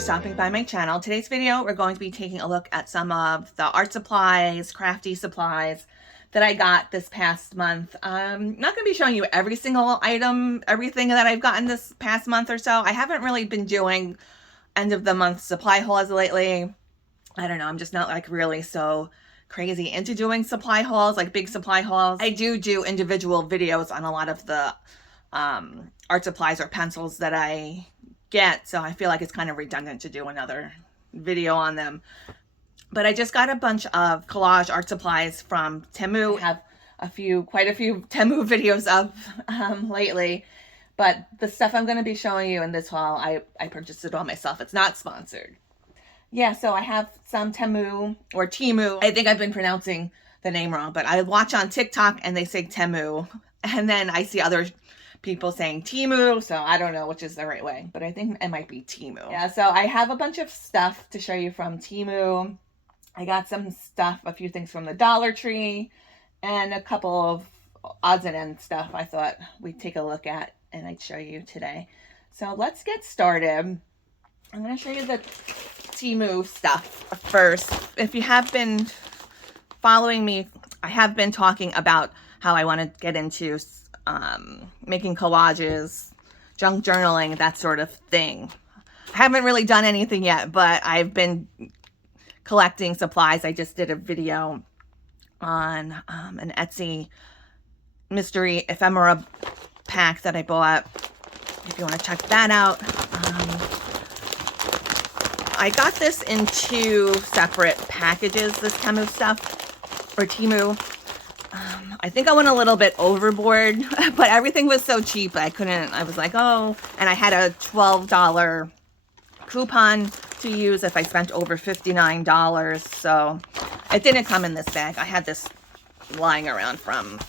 for stopping by my channel. Today's video, we're going to be taking a look at some of the art supplies, crafty supplies that I got this past month. I'm not going to be showing you every single item, everything that I've gotten this past month or so. I haven't really been doing end of the month supply hauls lately. I don't know, I'm just not like really so crazy into doing supply hauls, like big supply hauls. I do individual videos on a lot of the art supplies or pencils that I get, so I feel like it's kind of redundant to do another video on them. But I just got a bunch of collage art supplies from Temu. I have quite a few Temu videos up lately, but the stuff I'm going to be showing you in this haul, I purchased it all myself. It's not sponsored. Yeah, so I have some Temu or Temu. I think I've been pronouncing the name wrong, but I watch on TikTok and they say Temu, and then I see other people saying Temu, so I don't know which is the right way, but I think it might be Temu. Yeah, so I have a bunch of stuff to show you from Temu. I got some stuff, a few things from the Dollar Tree, and a couple of odds and ends stuff I thought we'd take a look at and I'd show you today. So let's get started. I'm going to show you the Temu stuff first. If you have been following me, I have been talking about how I want to get into making collages, junk journaling, that sort of thing. I haven't really done anything yet, but I've been collecting supplies. I just did a video on an Etsy mystery ephemera pack that I bought, if you want to check that out. I got this in 2 separate packages, this Temu stuff, or Temu. I think I went a little bit overboard, but everything was so cheap, I was like, oh, and I had a $12 coupon to use if I spent over $59, so it didn't come in this bag. I had this lying around from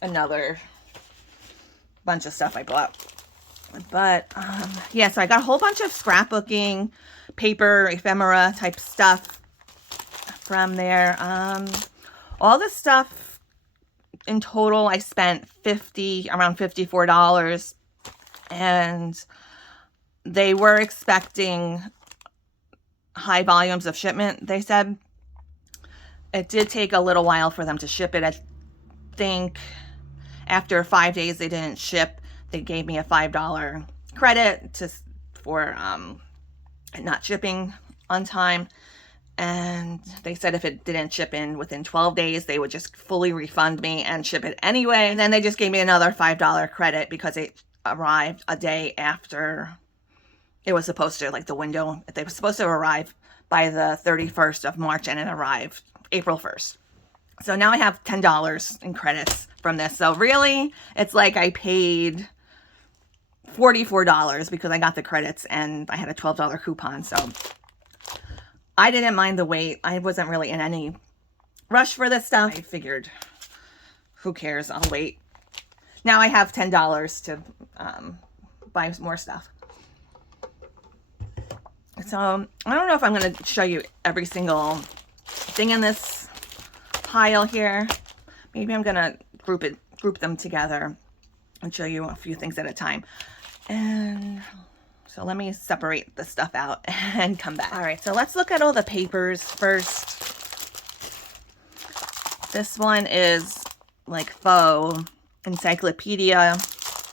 another bunch of stuff I bought. But, yeah, so I got a whole bunch of scrapbooking, paper, ephemera type stuff from there. All this stuff, in total, I spent around $54, and they were expecting high volumes of shipment, they said. It did take a little while for them to ship it. I think after 5 days they didn't ship. They gave me a $5 credit for not shipping on time. And they said if it didn't ship in within 12 days, they would just fully refund me and ship it anyway. And then they just gave me another $5 credit because it arrived a day after it was supposed to, like the window. They were supposed to arrive by the 31st of March and it arrived April 1st. So now I have $10 in credits from this. So really, it's like I paid $44 because I got the credits and I had a $12 coupon. So I didn't mind the wait. I wasn't really in any rush for this stuff. I figured, who cares? I'll wait. Now I have $10 to buy more stuff. So I don't know if I'm going to show you every single thing in this pile here. Maybe I'm going to group them together and show you a few things at a time. And so let me separate the stuff out and come back. All right, so let's look at all the papers first. This one is like faux encyclopedia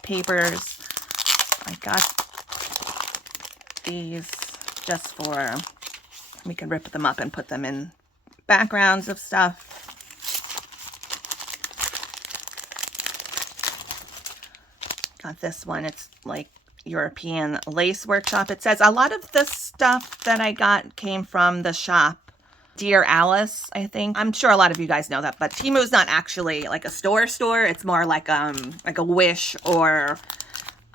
papers. I got these just for, we can rip them up and put them in backgrounds of stuff. Got this one, it's like European lace workshop. It says a lot of the stuff that I got came from the shop Dear Alice, I think. I'm sure a lot of you guys know that, but Temu is not actually like a store. It's more like a Wish or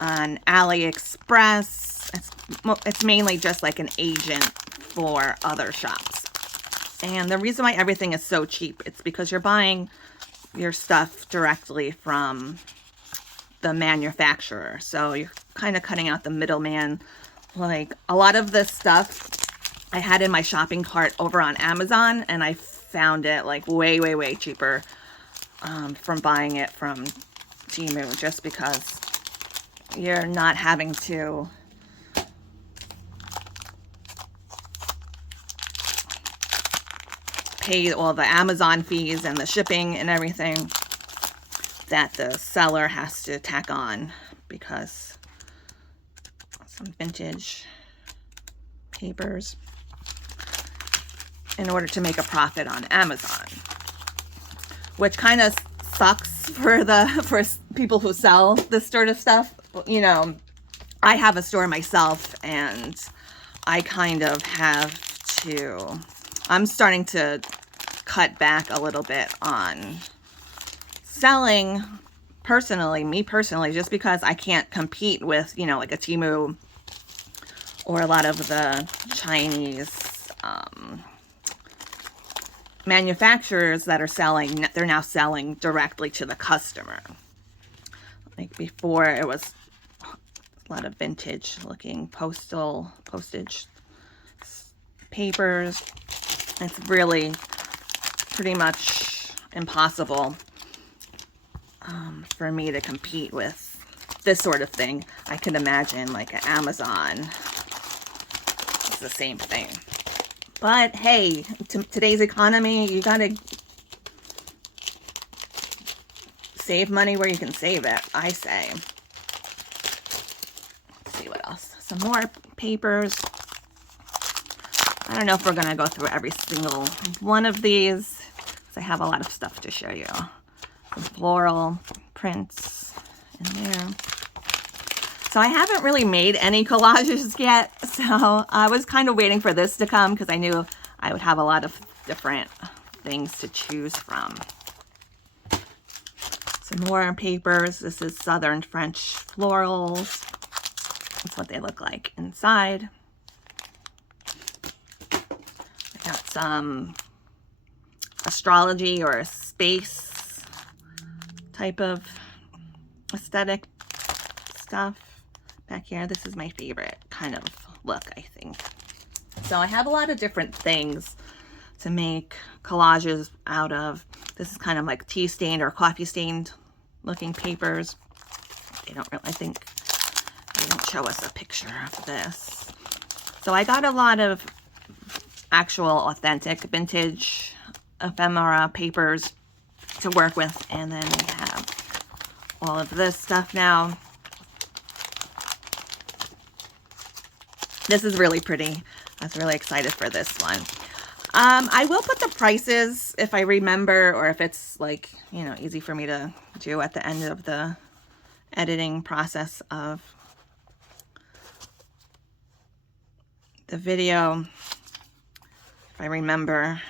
an AliExpress. It's mainly just like an agent for other shops. And the reason why everything is so cheap, it's because you're buying your stuff directly from the manufacturer. So you're kind of cutting out the middleman. Like a lot of this stuff I had in my shopping cart over on Amazon, and I found it like way cheaper from buying it from Temu, just because you're not having to pay all the Amazon fees and the shipping and everything that the seller has to tack on, because some vintage papers in order to make a profit on Amazon, which kind of sucks for people who sell this sort of stuff. You know, I have a store myself, and I kind of have to, I'm starting to cut back a little bit on selling me personally, just because I can't compete with, you know, like a Temu or a lot of the Chinese manufacturers that are selling, they're now selling directly to the customer. Like before, it was a lot of vintage looking postage papers. It's really pretty much impossible for me to compete with this sort of thing. I can imagine like an Amazon, it's the same thing. But hey, today's economy, you gotta save money where you can save it, I say. Let's see what else. Some more papers. I don't know if we're gonna go through every single one of these, because I have a lot of stuff to show you. Some floral prints in there. So I haven't really made any collages yet, so I was kind of waiting for this to come because I knew I would have a lot of different things to choose from. Some more papers. This is Southern French florals. That's what they look like inside. I got some astrology or space type of aesthetic stuff. Back here, this is my favorite kind of look, I think. So I have a lot of different things to make collages out of. This is kind of like tea stained or coffee stained looking papers. They don't really, I think they don't show us a picture of this. So I got a lot of actual authentic vintage ephemera papers to work with, and then we have all of this stuff now. This is really pretty. I was really excited for this one. I will put the prices if I remember, or if it's like, you know, easy for me to do at the end of the editing process of the video. If I remember.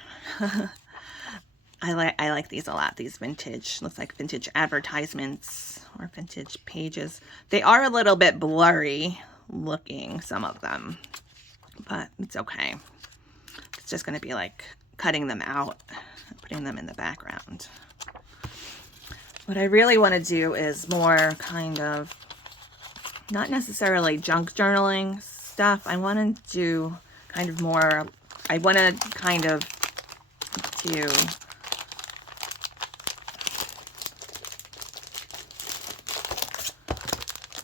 I like these a lot. These vintage, looks like vintage advertisements or vintage pages. They are a little bit blurry looking, some of them, but it's okay. It's just going to be like cutting them out and putting them in the background. What I really want to do is more kind of, not necessarily junk journaling stuff. I want to do kind of more, I want to kind of do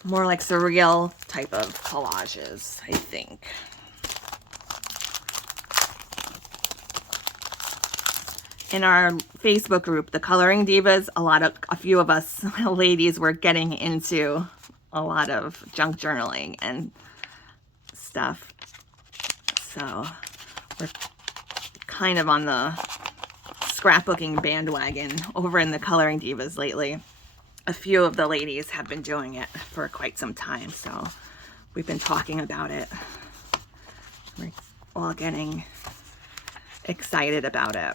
more like surreal type of collages, I think. In our Facebook group, the Coloring Divas, a few of us ladies were getting into a lot of junk journaling and stuff. So we're kind of on the scrapbooking bandwagon over in the Coloring Divas lately. A few of the ladies have been doing it for quite some time, so we've been talking about it. We're all getting excited about it.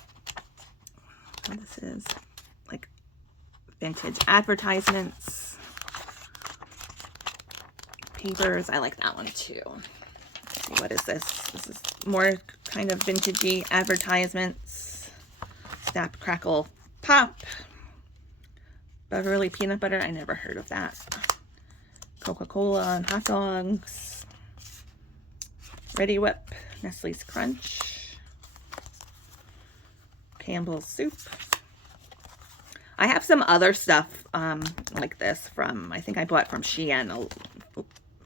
So this is like vintage advertisements, papers. I like that one too. Let's see, what is this? This is more kind of vintagey advertisements. Snap, crackle, pop. Beverly peanut butter. I never heard of that. Coca-Cola and hot dogs. Ready Whip, Nestle's Crunch. Campbell's soup. I have some other stuff like this from, I think I bought from Shein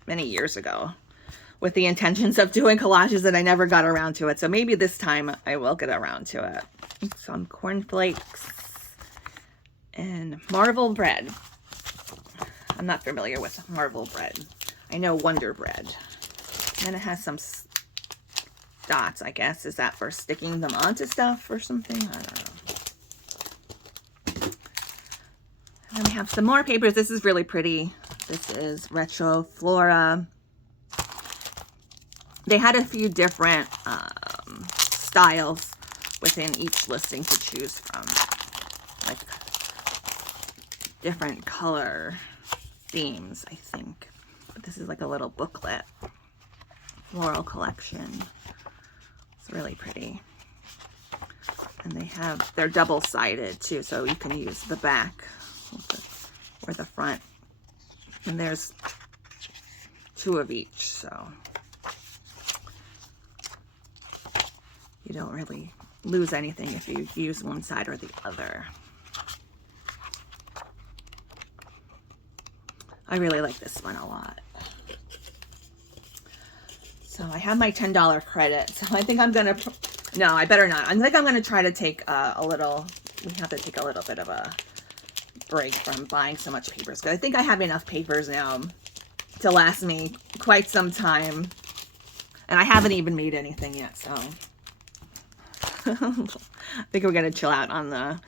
many years ago, with the intentions of doing collages, and I never got around to it. So maybe this time I will get around to it. Some cornflakes and marble bread. I'm not familiar with marble bread. I know Wonder Bread. And then it has some dots, I guess. Is that for sticking them onto stuff or something? I don't know. And then we have some more papers. This is really pretty. This is Retro Flora. They had a few different styles within each listing to choose from. Like different color themes, I think. But this is like a little booklet. Floral collection. It's really pretty. And they're double-sided too, so you can use the back or the front. And there's 2 of each, so you don't really lose anything if you use one side or the other. I really like this one a lot. So I have my $10 credit, so I think I'm gonna, no, I better not. I think I'm gonna try to take a little, we have to take a little bit of a break from buying so much papers, because I think I have enough papers now to last me quite some time, and I haven't even made anything yet, so I think we're gonna chill out on the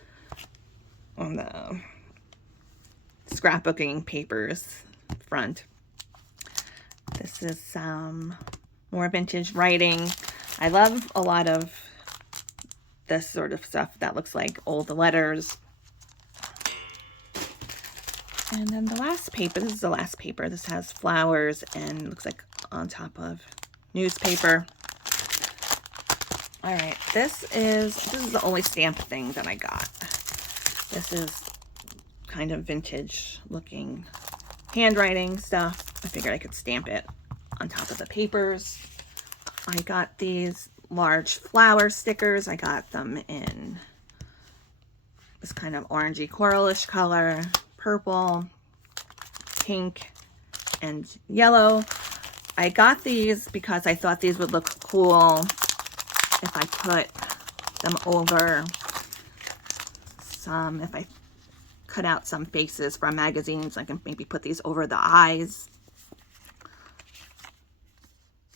scrapbooking papers front. This is some more vintage writing. I love a lot of this sort of stuff that looks like old letters. And then the last paper, this is the last paper. This has flowers and looks like on top of newspaper. All right, this is the only stamp thing that I got. This is kind of vintage looking handwriting stuff. I figured I could stamp it on top of the papers. I got these large flower stickers. I got them in this kind of orangey coralish color, purple, pink, and yellow. I got these because I thought these would look cool if I put them over some, if I cut out some faces from magazines. I can maybe put these over the eyes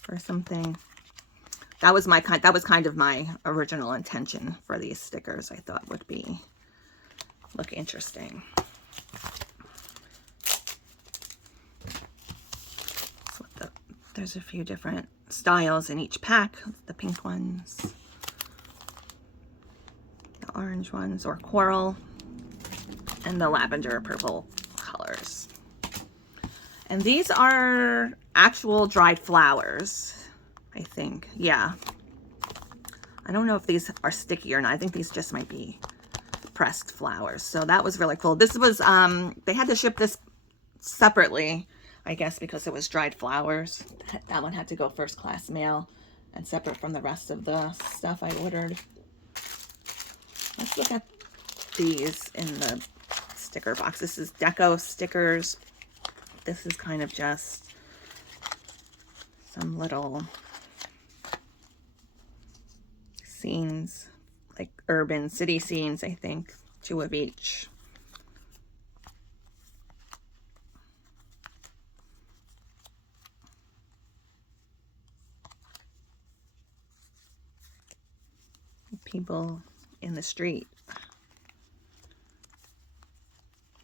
or something. That was kind of my original intention for these stickers. I thought would look interesting. So there's a few different styles in each pack. The pink ones, the orange ones, or coral, and the lavender purple colors. And these are actual dried flowers, I think. Yeah. I don't know if these are sticky or not. I think these just might be pressed flowers. So that was really cool. This was, they had to ship this separately, I guess, because it was dried flowers. That one had to go first class mail and separate from the rest of the stuff I ordered. Let's look at these in the sticker box. This is deco stickers. This is kind of just some little scenes, like urban city scenes, I think. 2 of each. People in the street.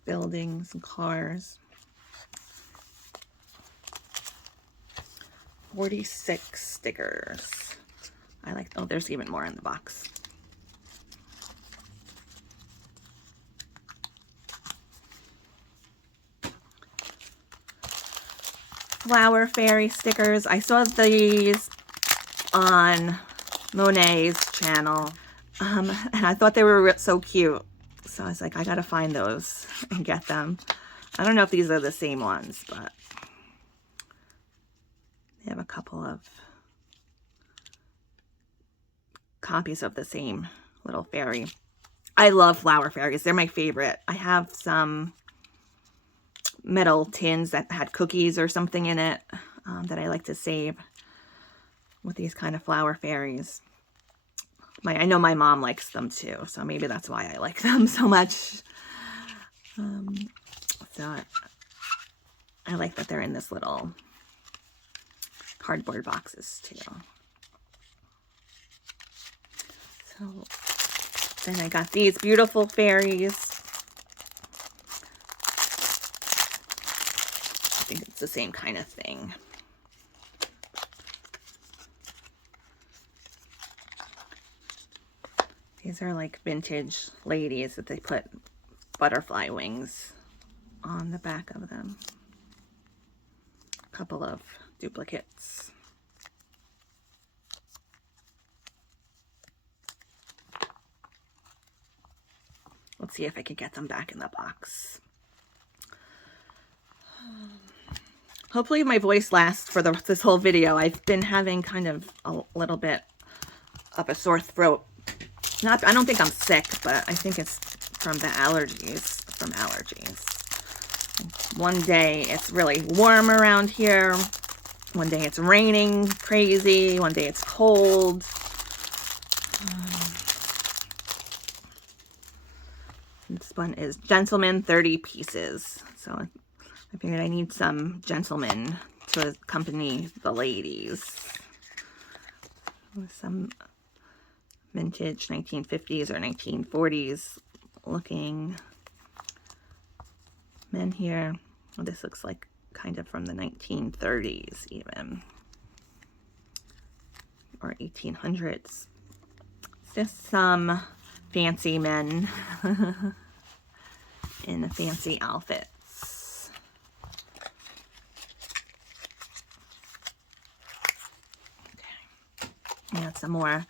Buildings and cars. 46 stickers. I like, oh, there's even more in the box. Flower fairy stickers. I saw these on Monet's channel, and I thought they were so cute. So I was like, I gotta find those and get them. I don't know if these are the same ones, but they have a couple of copies of the same little fairy. I love flower fairies. They're my favorite. I have some metal tins that had cookies or something in it. that I like to save with these kind of flower fairies. I know my mom likes them too, so maybe that's why I like them so much. So I like that they're in this little cardboard boxes too. So then I got these beautiful fairies. I think it's the same kind of thing. These are like vintage ladies that they put butterfly wings on the back of them. A couple of duplicates. Let's see if I can get them back in the box. Hopefully my voice lasts for this whole video. I've been having kind of a little bit of a sore throat. I don't think I'm sick, but I think it's from the allergies. One day it's really warm around here. One day it's raining crazy. One day it's cold. This one is Gentleman 30 pieces. So I figured I need some gentlemen to accompany the ladies. With some vintage 1950s or 1940s looking men here. Well, this looks like kind of from the 1930s even. Or 1800s. It's just some fancy men in fancy outfits. Okay. We got some more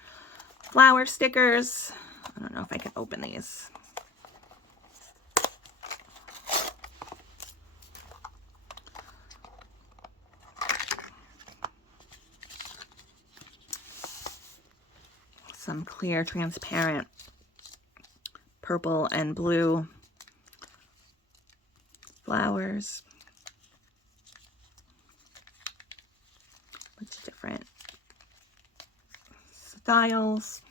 flower stickers. I don't know if I can open these. Some clear, transparent purple and blue flowers. Bunch of different styles.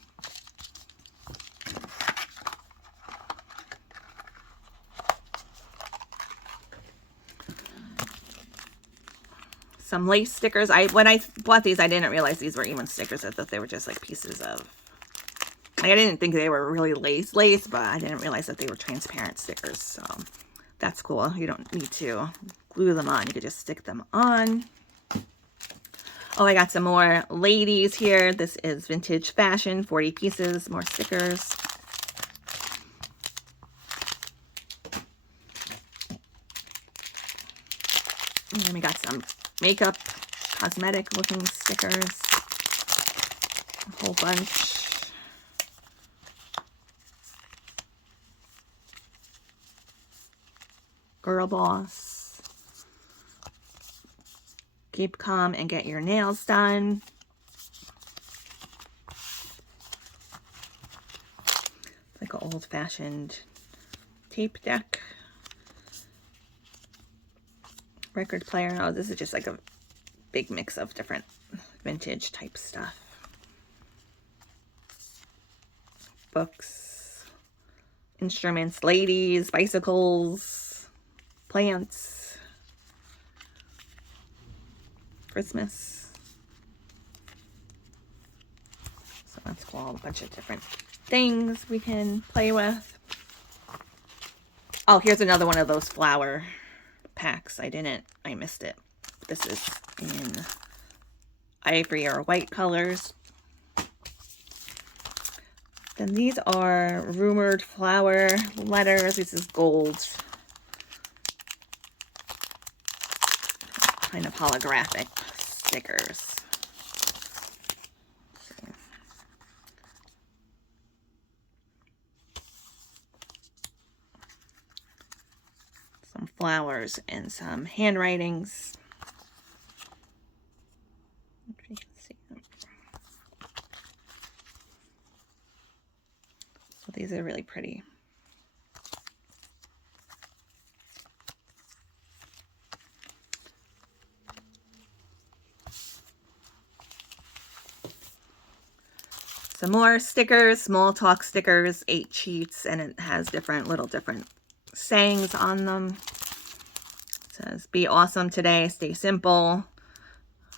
Some lace stickers. When I bought these, I didn't realize these were even stickers. I thought they were just like pieces of, I didn't think they were really lace, but I didn't realize that they were transparent stickers. So that's cool. You don't need to glue them on. You could just stick them on. Oh, I got some more ladies here. This is Vintage Fashion, 40 pieces, more stickers. And then we got some makeup, cosmetic looking stickers. A whole bunch. Girl Boss. Keep calm and get your nails done. It's like an old-fashioned tape deck. Record player. Oh, this is just like a big mix of different vintage type stuff. Books, instruments, ladies, bicycles, plants, Christmas. So that's cool. A bunch of different things we can play with. Oh, here's another one of those flower packs. I missed it. This is in ivory or white colors. Then these are rumored flower letters. This is gold. Kind of holographic stickers. Some flowers and some handwritings. If you can see them. So these are really pretty. some more stickers, small talk stickers, 8 sheets, and it has different sayings on them. It says, be awesome today, stay simple.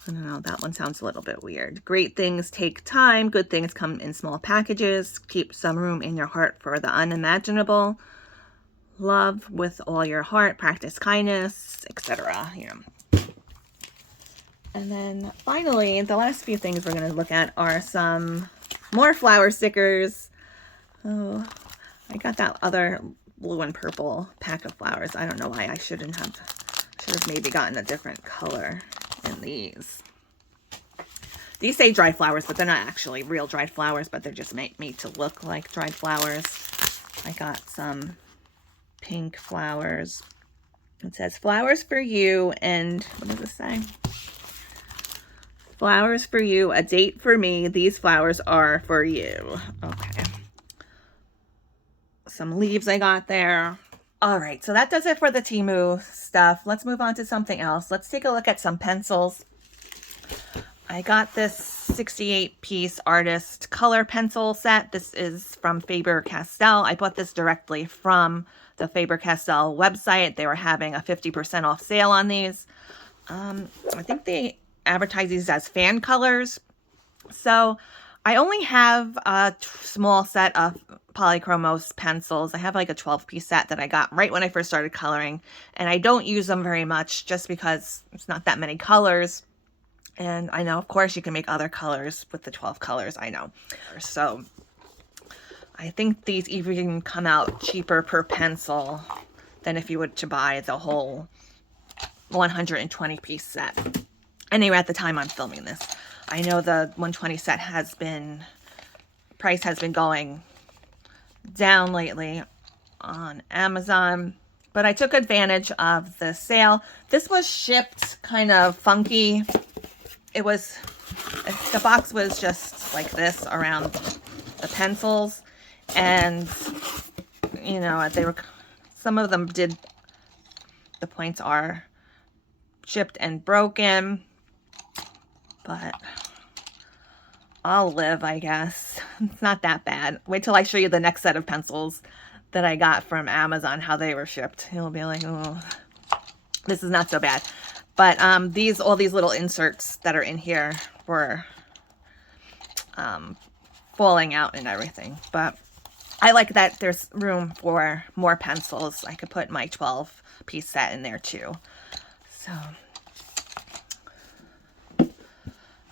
I don't know, that one sounds a little bit weird. Great things take time, good things come in small packages. Keep some room in your heart for the unimaginable. Love with all your heart, practice kindness, etc. You know. And then finally, the last few things we're going to look at are some more flower stickers. Oh, I got that other blue and purple pack of flowers. I don't know why I should have maybe gotten a different color in these. These say dried flowers, but they're not actually real dried flowers, but they're just made to look like dried flowers. I got some pink flowers. It says flowers for you, and what does it say? Flowers for you, a date for me. These flowers are for you. Okay. Some leaves I got there. All right, so that does it for the Temu stuff. Let's move on to something else. Let's take a look at some pencils. I got this 68-piece artist color pencil set. This is from Faber-Castell. I bought this directly from the Faber-Castell website. They were having a 50% off sale on these. I think they advertise these as fan colors. So I only have a small set of polychromos pencils. I have like a 12-piece set that I got right when I first started coloring, and I don't use them very much just because it's not that many colors. And I know, of course, you can make other colors with the 12 colors, I know. So I think these even come out cheaper per pencil than if you were to buy the whole 120-piece set. Anyway, at the time I'm filming this, I know the 120 set price has been going down lately on Amazon, but I took advantage of the sale. This was shipped kind of funky. The box was just like this around the pencils, and you know, some of them the points are chipped and broken, but I'll live, I guess. It's not that bad. Wait till I show you the next set of pencils that I got from Amazon, how they were shipped. You'll be like, oh, this is not so bad. But all these little inserts that are in here were falling out and everything. But I like that there's room for more pencils. I could put my 12-piece set in there too. So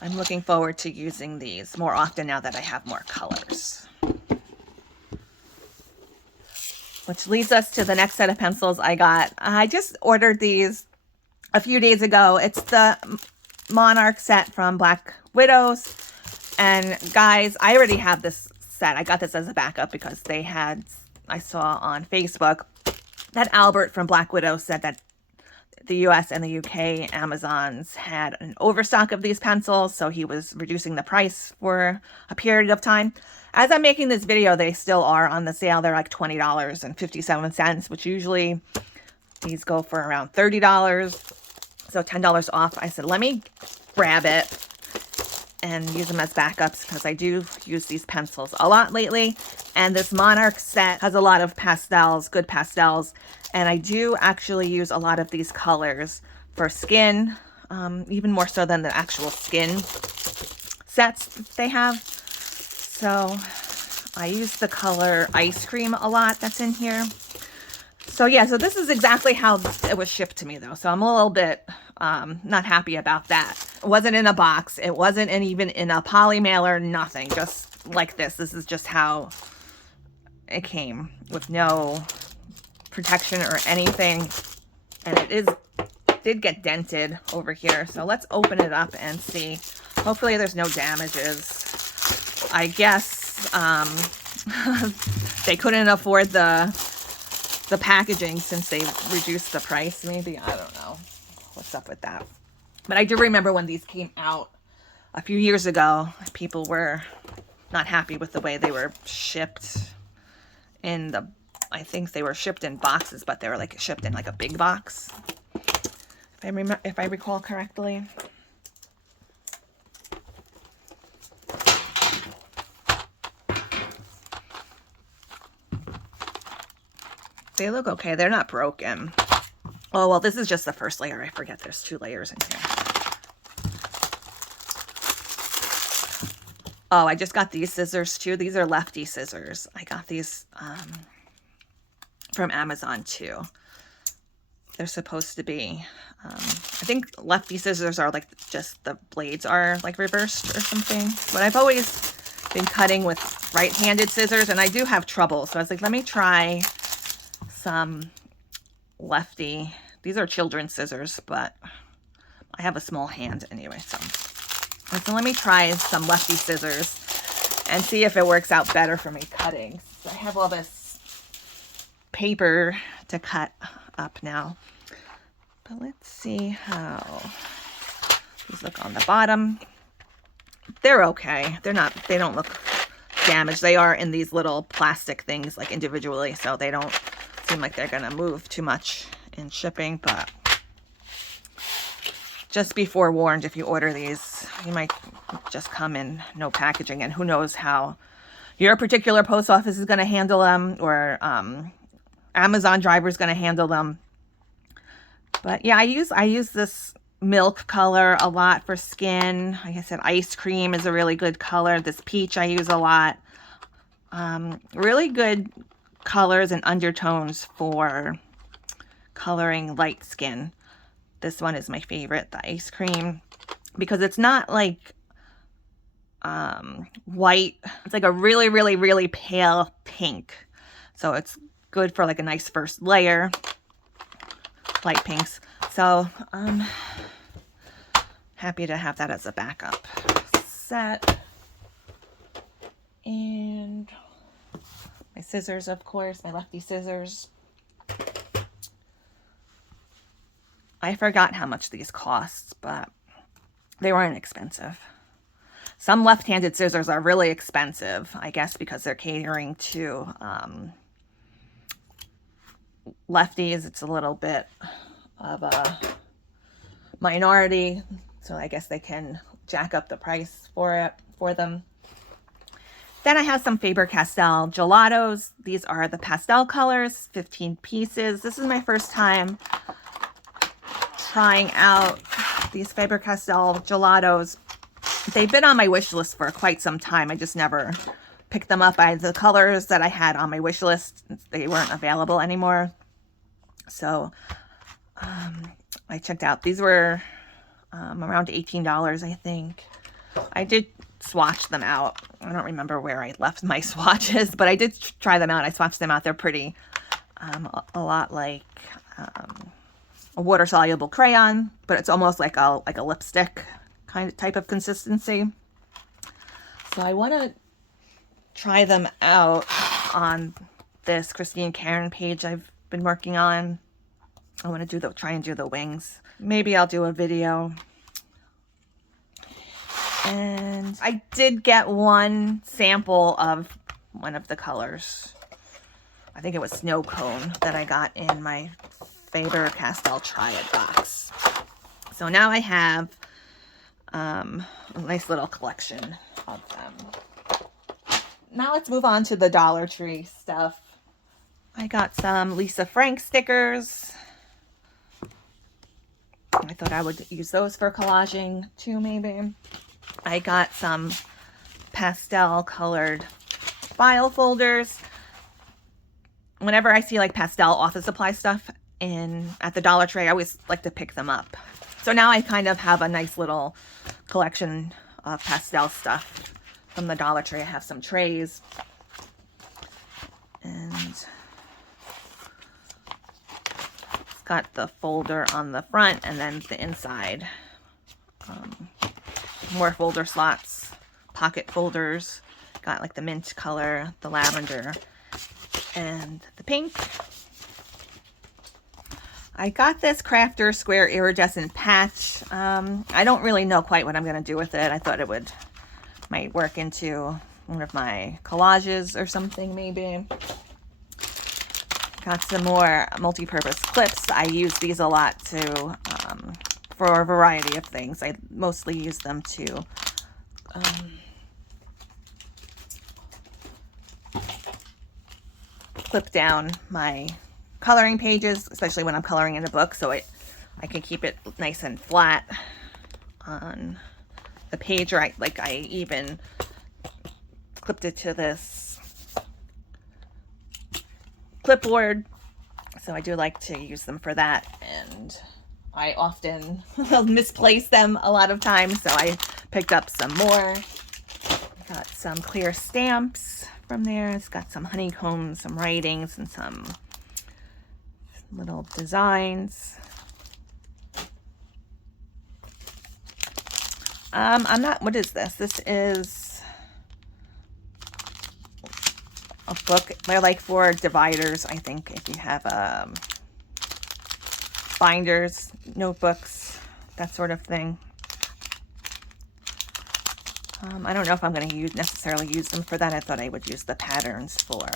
I'm looking forward to using these more often now that I have more colors. Which leads us to the next set of pencils I got. I just ordered these a few days ago. It's the Monarch set from Black Widows. And guys, I already have this set. I got this as a backup because I saw on Facebook that Albert from Black Widow said that the US and the UK Amazons had an overstock of these pencils, so he was reducing the price for a period of time. As I'm making this video, they still are on the sale. They're like $20.57, which usually these go for around $30, so $10 off. I said, let me grab it and use them as backups because I do use these pencils a lot lately. And this Monarch set has a lot of pastels, good pastels, and I do actually use a lot of these colors for skin, even more so than the actual skin sets they have. So I use the color Ice Cream a lot that's in here. So yeah, so this is exactly how it was shipped to me though. So I'm a little bit not happy about that. It wasn't in a box. It wasn't even in a poly mailer, nothing. Just like this. This is just how it came with no protection or anything. And it did get dented over here. So let's open it up and see. Hopefully there's no damages. I guess they couldn't afford the packaging since they reduced the price, maybe. I don't know what's up with that. But I do remember when these came out a few years ago, people were not happy with the way they were shipped I think they were shipped in boxes, but they were like shipped in like a big box, if I recall correctly. They look okay. They're not broken. Oh, well, this is just the first layer. I forget there's 2 layers in here. Oh, I just got these scissors too. These are lefty scissors. I got these from Amazon too. They're supposed to be, I think lefty scissors are like, just the blades are like reversed or something. But I've always been cutting with right-handed scissors, and I do have trouble. So I was like, let me try some lefty. These are children's scissors, but I have a small hand anyway. So let me try some lefty scissors and see if it works out better for me cutting. So I have all this paper to cut up now. But let's see how these look on the bottom. They're okay. They don't look damaged. They are in these little plastic things like individually, so they don't seem like they're gonna move too much in shipping, but just be forewarned, if you order these, you might just come in no packaging, and who knows how your particular post office is going to handle them, or Amazon driver is going to handle them. But yeah, I use this milk color a lot for skin. Like I said, ice cream is a really good color. This peach I use a lot. Really good colors and undertones for coloring light skin. This one is my favorite, the ice cream, because it's not like white. It's like a really, really, really pale pink. So it's good for like a nice first layer, light pinks. So I'm happy to have that as a backup set. And my scissors, of course, my lefty scissors. I forgot how much these cost, but they weren't expensive. Some left-handed scissors are really expensive, I guess, because they're catering to lefties. It's a little bit of a minority, so I guess they can jack up the price for them. Then I have some Faber-Castell gelatos. These are the pastel colors, 15 pieces. This is my first time trying out these Faber-Castell gelatos. They've been on my wish list for quite some time. I just never picked them up. The colors that I had on my wish list, they weren't available anymore. So I checked out. These were around $18, I think. I did swatch them out. I don't remember where I left my swatches, but I did try them out. I swatched them out. They're pretty, a lot like a water-soluble crayon, but it's almost like a lipstick kind of type of consistency. So I want to try them out on this Christine Karen page I've been working on. I want to try and do the wings. Maybe I'll do a video. And I did get one sample of one of the colors. I think it was Snow Cone that I got in my Faber-Castell Triad box. So now I have a nice little collection of them. Now let's move on to the Dollar Tree stuff. I got some Lisa Frank stickers. I thought I would use those for collaging too, maybe. I got some pastel colored file folders. Whenever I see like pastel office supply stuff at the Dollar Tree, I always like to pick them up. So now I kind of have a nice little collection of pastel stuff from the Dollar Tree. I have some trays. And it's got the folder on the front and then the inside. More folder slots, pocket folders. Got like the mint color, the lavender, and the pink. I got this Crafter Square Iridescent Patch. I don't really know quite what I'm going to do with it. I thought it might work into one of my collages or something, maybe. Got some more multi-purpose clips. I use these a lot for a variety of things. I mostly use them to clip down my coloring pages, especially when I'm coloring in a book, so I can keep it nice and flat on the page. Or I even clipped it to this clipboard, so I do like to use them for that, and I often misplace them a lot of times, so I picked up some more. Got some clear stamps from there. It's got some honeycombs, some writings, and some little designs. I'm not, what is this? This is a book, like for dividers, I think, if you have binders, notebooks, that sort of thing. I don't know if I'm going to necessarily use them for that. I thought I would use the patterns for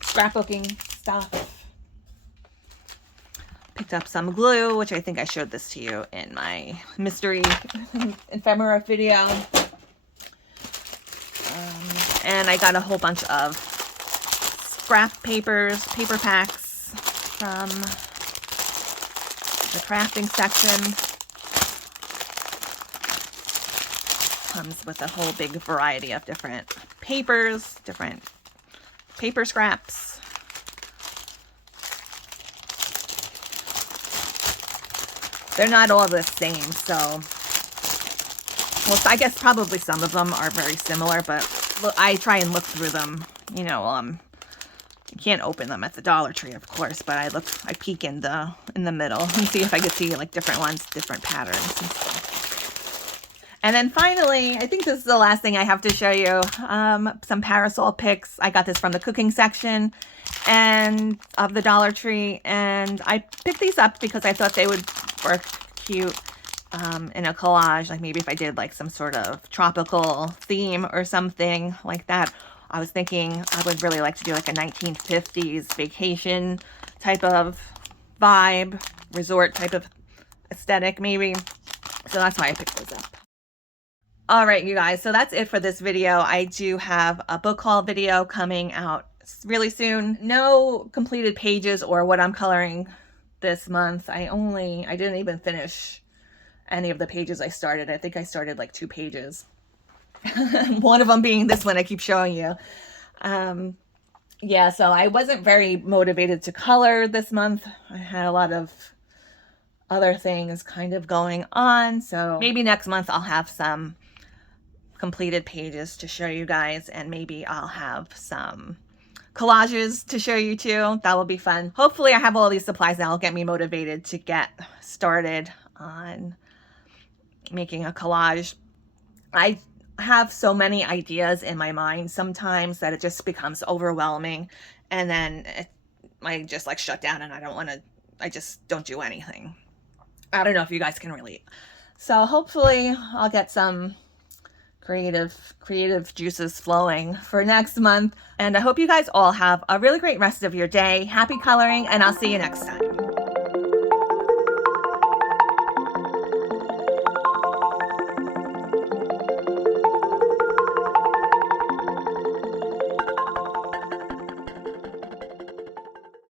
scrapbooking stuff. Picked up some glue, which I think I showed this to you in my mystery ephemera video. And I got a whole bunch of scrap papers, paper packs from the crafting section. Comes with a whole big variety of different papers, different paper scraps. They're not all the same, so, well, I guess probably some of them are very similar, but look, I try and look through them, you know, you can't open them at the Dollar Tree, of course, but I peek in the middle and see if I could see like different ones, different patterns and stuff. And then finally, I think this is the last thing I have to show you, some parasol picks. I got this from the cooking section and of the Dollar Tree, and I picked these up because I thought they would work cute in a collage, like maybe if I did like some sort of tropical theme or something like that. I was thinking I would really like to do like a 1950s vacation type of vibe, resort type of aesthetic maybe. So that's why I picked those up. All right, you guys, so that's it for this video. I do have a book haul video coming out really soon. No completed pages or what I'm coloring this month. I didn't even finish any of the pages I started. I think I started like 2 pages. One of them being this one I keep showing you. Yeah, so I wasn't very motivated to color this month. I had a lot of other things kind of going on, so maybe next month I'll have some completed pages to show you guys, and maybe I'll have some collages to show you too. That will be fun. Hopefully I have all these supplies that will get me motivated to get started on making a collage. I have so many ideas in my mind sometimes that it just becomes overwhelming, and then I just like shut down and I just don't do anything. I don't know if you guys can relate. So hopefully I'll get some creative juices flowing for next month. And I hope you guys all have a really great rest of your day. Happy coloring, and I'll see you next time.